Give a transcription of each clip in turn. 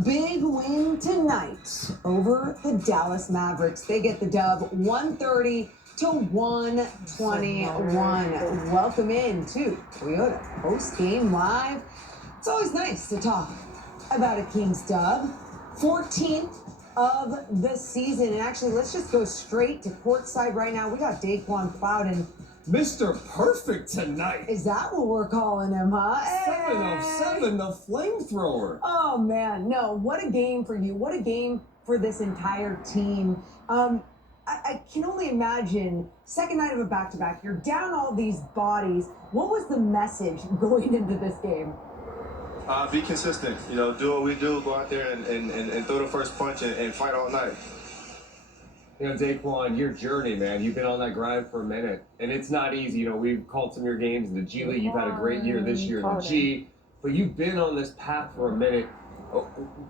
Big win tonight over the Dallas Mavericks. They get the dub 130 to 121. Welcome in to Toyota Post Game Live. It's always nice to talk about a Kings dub. 14th of the season. And actually, let's just go straight to courtside right now. We got Daquan Plowden. Mr. Perfect tonight. Is that what we're calling him, huh? 7 of 7, the flamethrower. Oh, man. No, what a game for you. What a game for this entire team. I can only imagine, second night of a back-to-back, you're down all these bodies. What was the message going into this game? Be consistent. You know, do what we do. Go out there and throw the first punch and fight all night. You know, Daquan, your journey, man, you've been on that grind for a minute, and it's not easy. You know, we've called some of your games in the G League. You've had a great year this year in the G, but you've been on this path for a minute.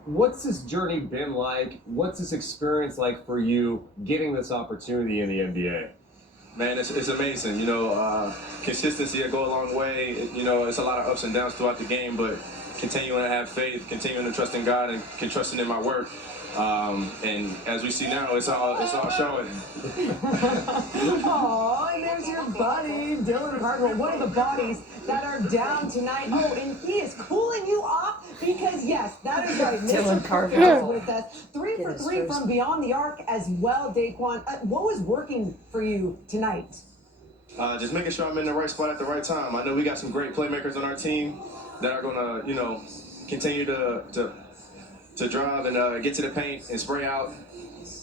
What's this journey been like? What's this experience like for you getting this opportunity in the NBA? Man, it's amazing. You know, consistency will go a long way. You know, it's a lot of ups and downs throughout the game, but continuing to have faith, continuing to trust in God, and trusting in my work. And as we see now, it's all showing. Oh, there's your buddy, Dylan Cardwell, one of the bodies that are down tonight. Oh, and he is cooling you off because, yes, that is right. Dylan Cardwell with us. 3 for 3 from beyond the arc as well, Daquan. What was working for you tonight? Just making sure I'm in the right spot at the right time. I know we got some great playmakers on our team that are going to, you know, continue to drive and get to the paint and spray out,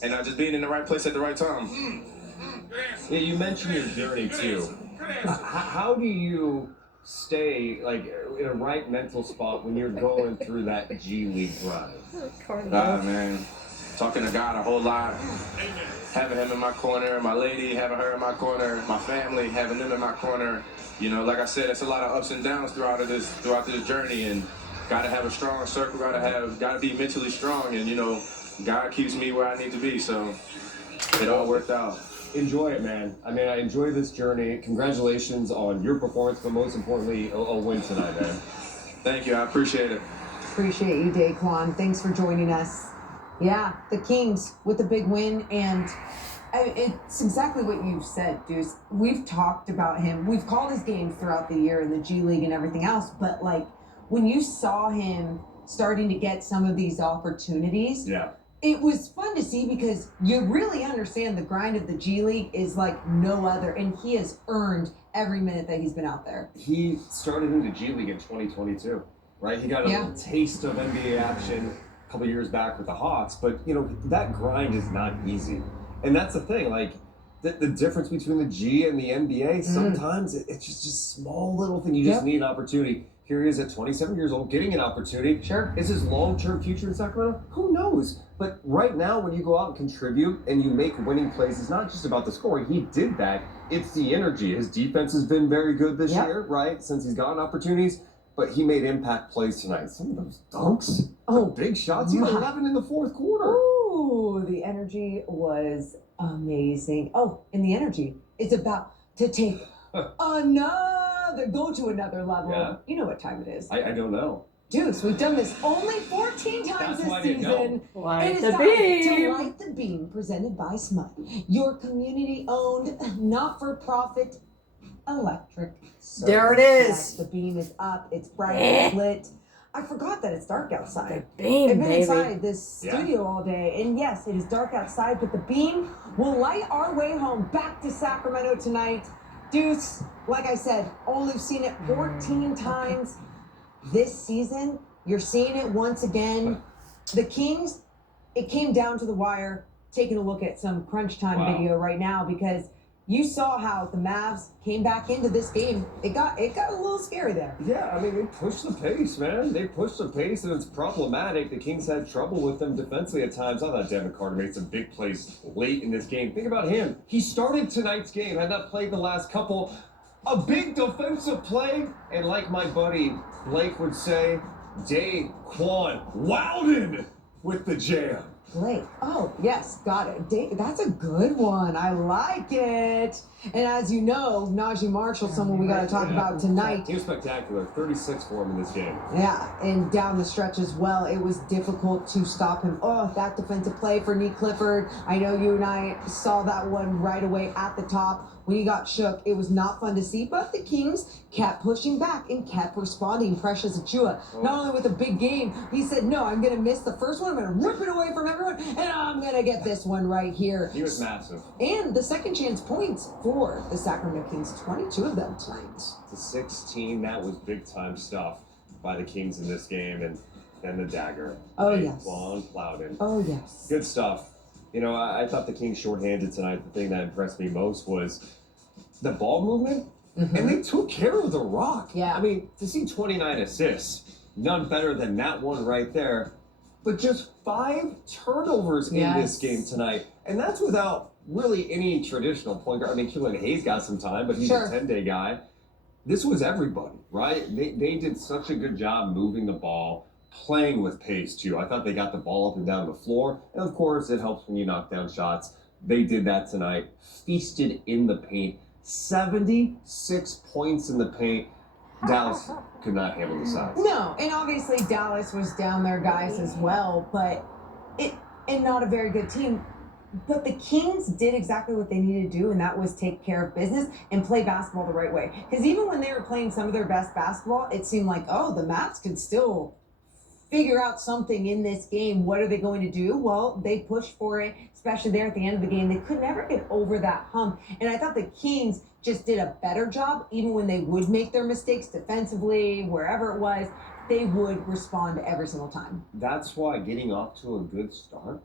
and just being in the right place at the right time. Yeah, you mentioned your journey too. How do you stay like in a right mental spot when you're going through that G League grind? Man, talking to God a whole lot, having him in my corner, my lady having her in my corner, my family having them in my corner. You know, like I said, it's a lot of ups and downs throughout this journey, and gotta have a strong circle, gotta be mentally strong, and you know, God keeps me where I need to be, so it all worked out. Enjoy it, man. I mean, I enjoy this journey. Congratulations on your performance, but most importantly, a win tonight, man. Thank you, I appreciate it. Appreciate you, Daquan. Thanks for joining us. Yeah, the Kings with a big win, and it's exactly what you said, Deuce. We've talked about him. We've called his games throughout the year in the G League and everything else, but like, when you saw him starting to get some of these opportunities, yeah, it was fun to see because you really understand the grind of the G League is like no other, and he has earned every minute that he's been out there. He started in the G League in 2022, right? He got a little taste of NBA action a couple years back with the Hawks, but you know, that grind is not easy. And that's the thing, like the difference between the G and the NBA, sometimes it's just small little thing. You just need an opportunity. Here he is at 27 years old, getting an opportunity. Sure. Is his long-term future in Sacramento? Who knows? But right now, when you go out and contribute and you make winning plays, it's not just about the scoring. He did that. It's the energy. His defense has been very good this year, right? Since he's gotten opportunities. But he made impact plays tonight. Some of those dunks, big shots. He had 11 in the fourth quarter. Ooh, the energy was amazing. Oh, and the energy is about to take go to another level. Yeah. You know what time it is. I don't know. Deuce, we've done this only 14 times this season. Light It is the time beam. to light the beam, presented by Smut, your community-owned, not-for-profit electric service. There it is. Yes, the beam is up. It's bright. It's lit. I forgot that it's dark outside. The beam, I've been baby. inside this studio all day, and yes, it is dark outside, but the beam will light our way home back to Sacramento tonight. Deuce, like I said, only seen it 14 times this season. You're seeing it once again. The Kings, it came down to the wire. Taking a look at some crunch time video right now, because you saw how the Mavs came back into this game. It got a little scary there. Yeah, I mean, they pushed the pace, man. They pushed the pace, and it's problematic. The Kings had trouble with them defensively at times. I thought Devin Carter made some big plays late in this game. Think about him. He started tonight's game, had not played the last couple. A big defensive play, and like my buddy Blake would say, Daquan Wowden with the jam. Blake. Oh, yes, got it. That's a good one. I like it. And as you know, Najee Marshall, someone we got to talk about tonight. He was spectacular. 36 for him in this game. Yeah, and down the stretch as well, it was difficult to stop him. Oh, that defensive play for Nick Clifford. I know you and I saw that one right away at the top. When he got shook, it was not fun to see, but the Kings kept pushing back and kept responding. Precious Achua, not only with a big game, he said, no, I'm going to miss the first one. I'm going to rip it away from everyone, and I'm going to get this one right here. He was massive. And the second chance points for the Sacramento Kings, 22 of them tonight. To 16, that was big-time stuff by the Kings in this game, and then the dagger. Oh, yes. Vaughn Plowden. Oh, yes. Good stuff. You know, I thought the Kings shorthanded tonight. The thing that impressed me most was the ball movement, and they took care of the rock. Yeah. I mean, to see 29 assists, none better than that one right there, but just 5 turnovers in this game tonight, and that's without really any traditional point guard. I mean, Killian Hayes got some time, but he's a 10-day guy. This was everybody, right? They did such a good job moving the ball, playing with pace, too. I thought they got the ball up and down the floor, and of course, it helps when you knock down shots. They did that tonight, feasted in the paint. 76 points in the paint. Dallas could not handle the size. No, and obviously Dallas was down their guys as well, but and not a very good team. But the Kings did exactly what they needed to do, and that was take care of business and play basketball the right way. Because even when they were playing some of their best basketball, it seemed like, oh, the Mavs could still figure out something in this game. What are they going to do? Well, they pushed for it, especially there at the end of the game. They could never get over that hump. And I thought the Kings just did a better job, even when they would make their mistakes defensively, wherever it was, they would respond every single time. That's why getting off to a good start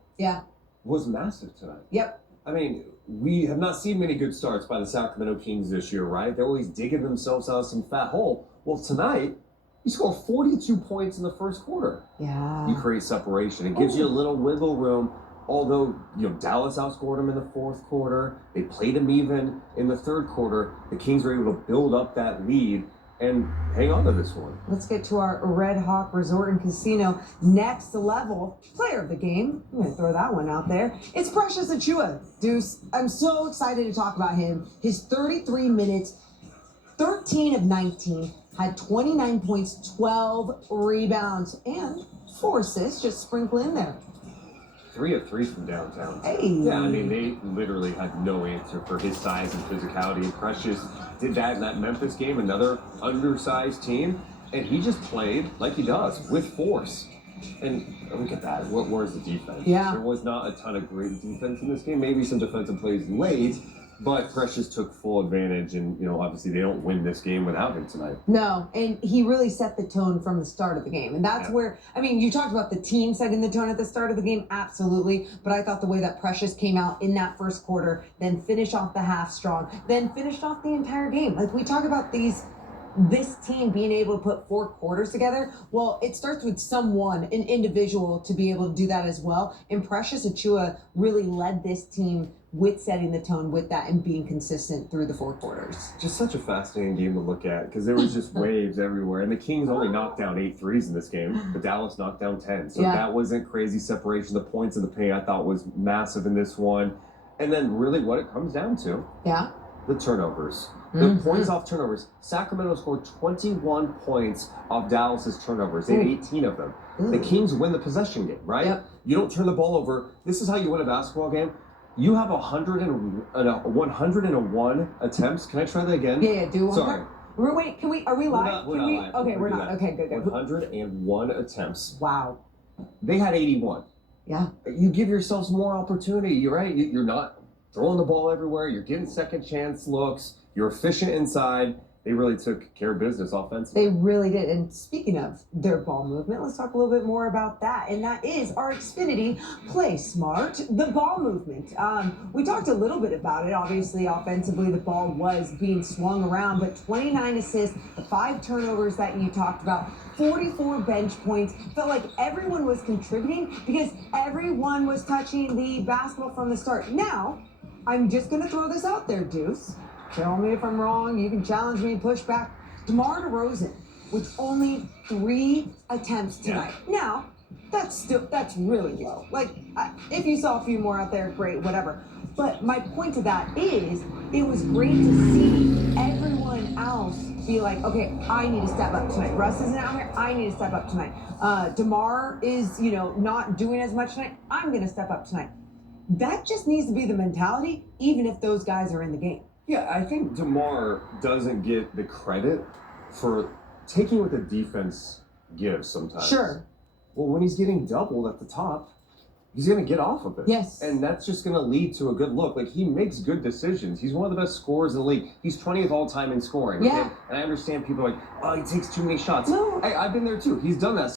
was massive tonight. Yep. I mean, we have not seen many good starts by the Sacramento Kings this year, right? They're always digging themselves out of some fat hole. Well, tonight, you score 42 points in the first quarter. Yeah. You create separation. It gives you a little wiggle room. Although, you know, Dallas outscored them in the fourth quarter. They played them even in the third quarter. The Kings were able to build up that lead and hang on to this one. Let's get to our Red Hawk Resort and Casino next level player of the game. I'm going to throw that one out there. It's Precious Achua. Deuce, I'm so excited to talk about him. His 33 minutes, 13 of 19, had 29 points, 12 rebounds, and 4 assists just sprinkle in there. 3 of 3 from downtown. Hey. Yeah, I mean, they literally had no answer for his size and physicality. And Precious did that in that Memphis game, another undersized team. And he just played like he does, with force. And look at that. Where's the defense? Yeah. There was not a ton of great defense in this game. Maybe some defensive plays late, but Precious took full advantage. And, you know, obviously they don't win this game without him tonight. No, and he really set the tone from the start of the game. And that's where, I mean, you talked about the team setting the tone at the start of the game, absolutely. But I thought the way that Precious came out in that first quarter, then finished off the half strong, then finished off the entire game. Like, we talk about this team being able to put 4 quarters together. Well, it starts with someone, an individual, to be able to do that as well. And Precious Achua really led this team with setting the tone with that and being consistent through the 4 quarters. Just such a fascinating game to look at because there was just waves everywhere. And the Kings only knocked down 8 threes in this game, but Dallas knocked down 10. So that wasn't crazy separation. The points in the paint I thought was massive in this one. And then really what it comes down to, the turnovers. The points off turnovers. Sacramento scored 21 points off Dallas's turnovers. They had 18 of them. The Kings win the possession game, right? Yep. You don't turn the ball over. This is how you win a basketball game. You have 101 attempts. Can I try that again? Yeah, do one. Sorry. Wait, are we live? We're not live. Okay, we're not. Okay, good. 101 attempts. Wow. They had 81. Yeah. You give yourselves more opportunity, you're right? You're not throwing the ball everywhere. You're getting second chance looks. You're efficient inside. They really took care of business offensively. They really did. And speaking of their ball movement, let's talk a little bit more about that. And that is our Xfinity Play Smart, the ball movement. We talked a little bit about it. Obviously, offensively, the ball was being swung around, but 29 assists, the 5 turnovers that you talked about, 44 bench points. Felt like everyone was contributing because everyone was touching the basketball from the start. Now, I'm just going to throw this out there, Deuce. Tell me if I'm wrong. You can challenge me, push back. DeMar DeRozan with only 3 attempts tonight. Now, that's really low. Like, if you saw a few more out there, great, whatever. But my point to that is, it was great to see everyone else be like, okay, I need to step up tonight. Russ isn't out here. I need to step up tonight. DeMar is, not doing as much tonight. I'm going to step up tonight. That just needs to be the mentality, even if those guys are in the game. Yeah, I think DeMar doesn't get the credit for taking what the defense gives sometimes. Sure. Well, when he's getting doubled at the top, he's going to get off of it. Yes. And that's just going to lead to a good look. Like, he makes good decisions. He's one of the best scorers in the league. He's 20th all time in scoring. Yeah. And I understand people are like, oh, he takes too many shots. No. Hey, I've been there too. He's done that.